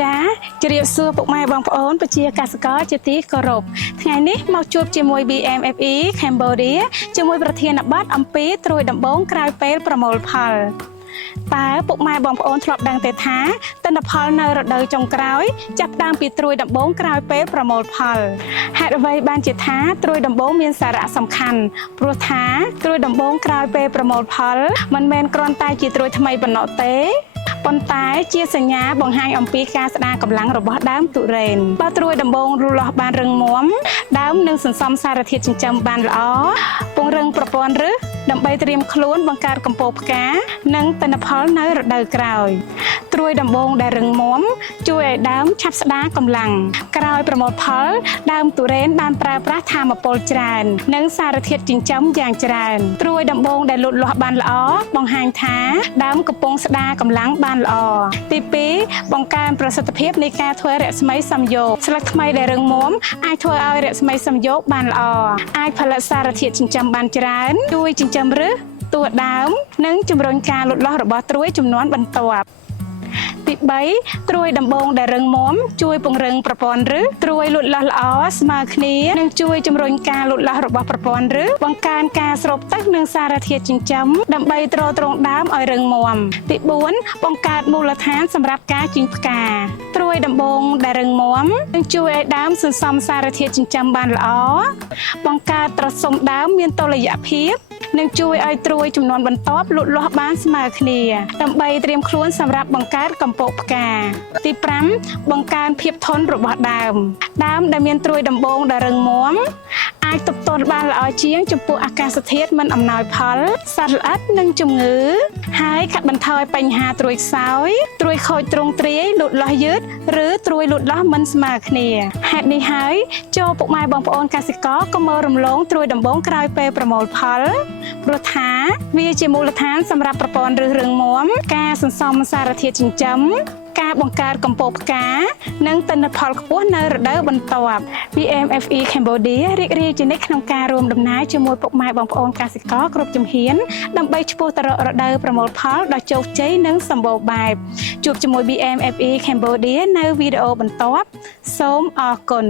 ចាជ្រាបសួរពុកម៉ែបងប្អូនប្រជាកសិករជាទីគោរពថ្ងៃនេះមកជួបជាមួយ BMFE Cambodia ជាមួយប្រធានបទអំពីត្រួយដំបូងក្រោយពេលប្រមូលផលតើពុកម៉ែបងប្អូនធ្លាប់ដឹងទេថាទិន្នផលនៅរដូវចុងក្រោយចាប់ផ្ដើមពីត្រួយដំបូងក្រោយពេលប្រមូលផលហេតុអ្វីបានជាថាត្រួយដំបូងមានសារៈសំខាន់ព្រោះថាត្រួយដំបូងក្រោយពេលប្រមូលផលមិនមែនគ្រាន់តែជាត្រួយថ្មីប៉ុណ្ណោះទេប៉ុន្តែជាសញ្ញាបង្ហាញអំពីការស្ដារកម្លាំងរបស់ដើមទុរេនបើត្រួយដំបូងលូតលាស់បានរឹងមាំដើមនឹងសន្សំសារធាតុចិញ្ចឹមបានល្អពង្រឹងប្រព័ន្ធឫសដើម្បីត្រៀមខ្លួនបង្កើតកម្ពស់ផ្កានិងទិន្នផលនៅរដូវក្រោយត្រួយដំបូងដែលរឹងមាំជួយឲ្យដើមឆាប់ស្ដារកម្លាំងក្រោយប្រមូលផលដើមទុរេនបានប្រើប្រាស់ថាមពលច្រើននិងសារធាតុចិញ្ចឹមយ៉ាងច្រើនត្រួយដំបូងដែលលូតលាស់បានល្អបង្ហាញថាដើមកំពុងស្ដារកម្លាំងបានល្អទី2បង្កើនប្រសិទ្ធភាពនៃការធ្វើរស្មីសំយោគស្លឹកថ្មីដែលរឹងមាំអាចធ្វើឲ្យរស្មីសំយោគបានល្អអាចផលិតសារធាតុចិញ្ចឹមបានច្រើនជួយចិញ្ចឹមឫសតួដើមនិងជំរុញការលូតលាស់របស់ត្រួយជំនាន់បន្ទាប់ទី3ត្រួយដំបូងដែលរឹងមាំជួយពង្រឹងប្រព័ន្ធឫសត្រួយលូតលាស់ល្អស្មើគ្នានិងជួយជំរុញការលូតលាស់របស់ប្រព័ន្ធឫសបង្កើនការស្រូបទឹកនិងសារធាតុចិញ្ចឹមដើម្បីទ្រទ្រង់ដើមឲ្យរឹងមាំទី4បង្កើតមូលដ្ឋានសម្រាប់ការជីងផ្កាត្រួយដំបូងដែលរឹងមាំនឹងជួយឲ្យដើមសន្សំសារធាតុចិញ្ចឹមបានល្អបង្កើតត្រសុំដើមមានតុល្យភាពនឹងជួយឲ្យត្រួយចំនួនបន្ទាប់លូតលាស់បានស្មើគ្នាដើម្បីត្រៀមខ្លួនសម្រាប់បង្កើតកម្ពស់ផ្កាទី5បង្កើនភាពធន់របស់ដើមដែលមានត្រួយដំបូងដែលរឹងមាំអាចទប់ទល់បានល្អជាងចំពោះអាកាសធាតុមិនអំណោយផលសត្វល្អិតនិងជំងឺហើយកាត់បន្ថយបញ្ហាត្រួយខ្សោយត្រួយខូចទ្រង់ទ្រាយលូតលាស់យឺតឬត្រួយលូតលាស់មិនស្មើគ្នាហេតុនេះហើយចូលពុកម៉ែបងប្អូនកសិករកុំមើលរំលងត្រួយដំបូងក្រោយពេលប្រមូលផលព្រោះថាវាជាមូលដ្ឋានសម្រាប់ប្រព័ន្ធឫសរឹងមាំការសន្សំសារធាតុចិញ្ចឹមការបង្កើតកម្ពស់ផ្កានិងទិន្នផលខ្ពស់នៅរដូវបន្ទាប់ BMFE Cambodia រីករាយជានិច្ចក្នុងការរួមដំណើរជាមួយពុកម៉ែបងប្អូនកសិករគ្រប់ជំហានដើម្បីឆ្ពោះទៅរករដូវប្រមូលផលដ៏ជោគជ័យនិងសម្បូរបែបជួបជាមួយ BMFE Cambodia នៅវីដេអូបន្ទាប់សូមអរគុណ